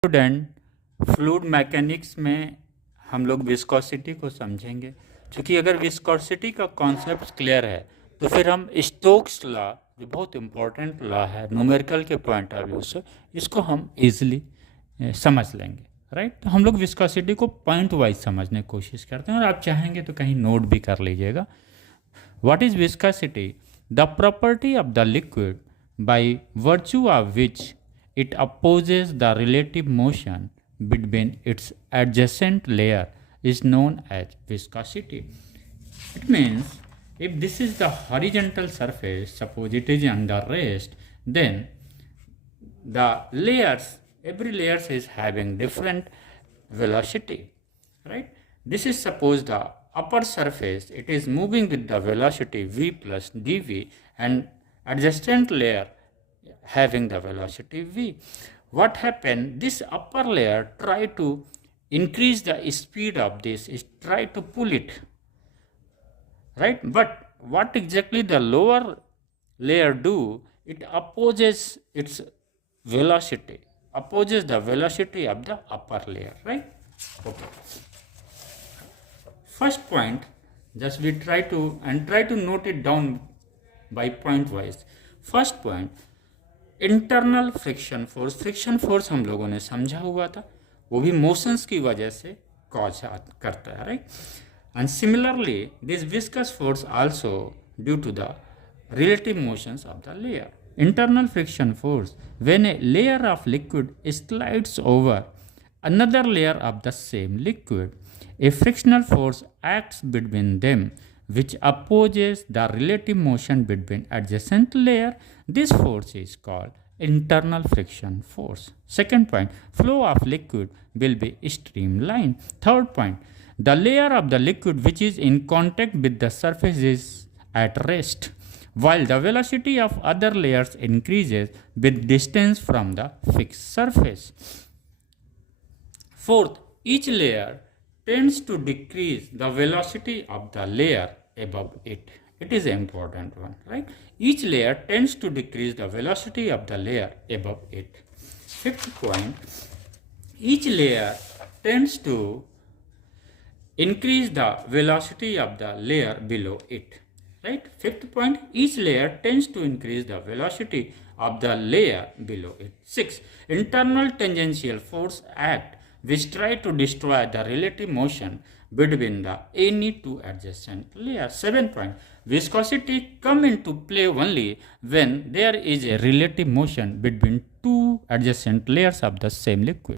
Student, fluid mechanics में हम लोग विस्कोसिटी को समझेंगे। क्योंकि अगर विस्कोसिटी का कॉन्सेप्ट क्लियर है तो फिर हम स्टोक्स लॉ, जो बहुत इंपॉर्टेंट लॉ है न्यूमेरिकल के पॉइंट ऑफ व्यू से, इसको हम इजीली समझ लेंगे। राइट, तो हम लोग विस्कोसिटी को पॉइंट वाइज समझने की कोशिश करते हैं, और आप चाहेंगे तो कहीं नोट भी कर लीजिएगा। What is viscosity? The property of the liquid by virtue of which it opposes the relative motion between its adjacent layer is known as viscosity. It means if this is the horizontal surface, suppose it is under rest, then the layers, every layer is having different velocity, right? This is suppose the upper surface, it is moving with the velocity v plus dv, and adjacent layer having the velocity v. What happened? This upper layer try to increase the speed of this, is try to pull it, right? But what exactly the lower layer do? It opposes its velocity, opposes the velocity of the upper layer, right? Okay. First point, just we try to note it down by point wise. First point, internal friction force हम लोगों ने समझा हुआ था, वो भी motions की वजह से कॉज करता है, right? And similarly this viscous force also due to the relative motions of the layer. Internal friction force when a layer of liquid slides over another layer of the same liquid, a frictional force acts between them which opposes the relative motion between adjacent layer. This force is called internal friction force. Second point, flow of liquid will be streamlined. Third point, the layer of the liquid which is in contact with the surface is at rest, while the velocity of other layers increases with distance from the fixed surface. Fourth, each layer tends to decrease the velocity of the layer above it. It is an important one, right? Each layer tends to decrease the velocity of the layer above it. Fifth point, each layer tends to increase the velocity of the layer below it, right? Fifth point, each layer tends to increase the velocity of the layer below it. Six, internal tangential force act which try to destroy the relative motion between the any two adjacent layers. 7 point, viscosity come into play only when there is a relative motion between two adjacent layers of the same liquid.